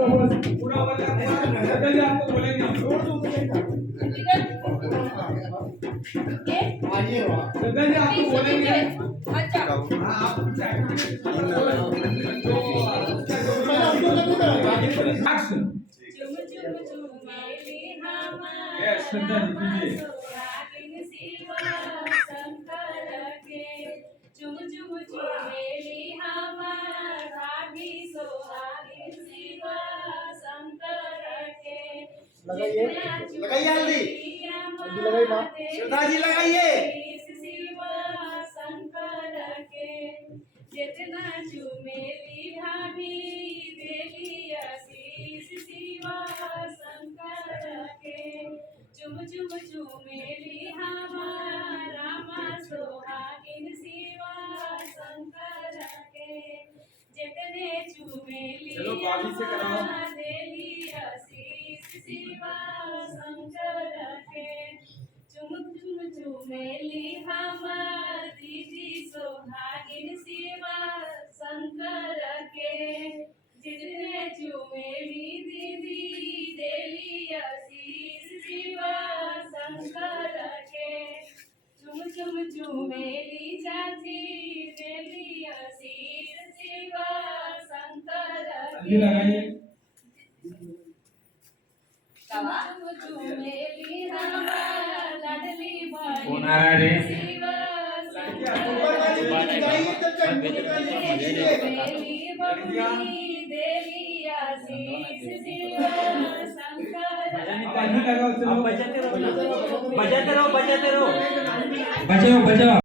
पूरा दादाजी आपको बोलेंगे दादाजी आपको बोलेंगे अच्छा एक्शन चुम चुम चुमेली यस दादाजी कीजिए सोहागिन शिवा शंकर के चुम चुम चुमेली भाभी सोहागिन शिवा शंकर के लगाइए हल्दी लगाइए माँ श्रद्धा जी लगाइए शिवा शंकर के जितना चुमेली भाभी देली आशीष शिवा शंकर के चुम चुम चुमेली रामा सोहागिन शिवा शंकर के जितने चुमेली चलो बागी से कराओ देली आशीष शिवा शंकर के चुम चुम चुमेली दीदी सोहागिन शिवा शंकर के जितने चुमेली दीदी देली आशीष शिवा शंकर के चुम चुम चुमेली चाची देली आशीष शिवा शंकर हल्दी लगाइए चुमेली लाडली कौन आ रहा है रे शिवा लगाओ चलो बजाते रहो बजाओ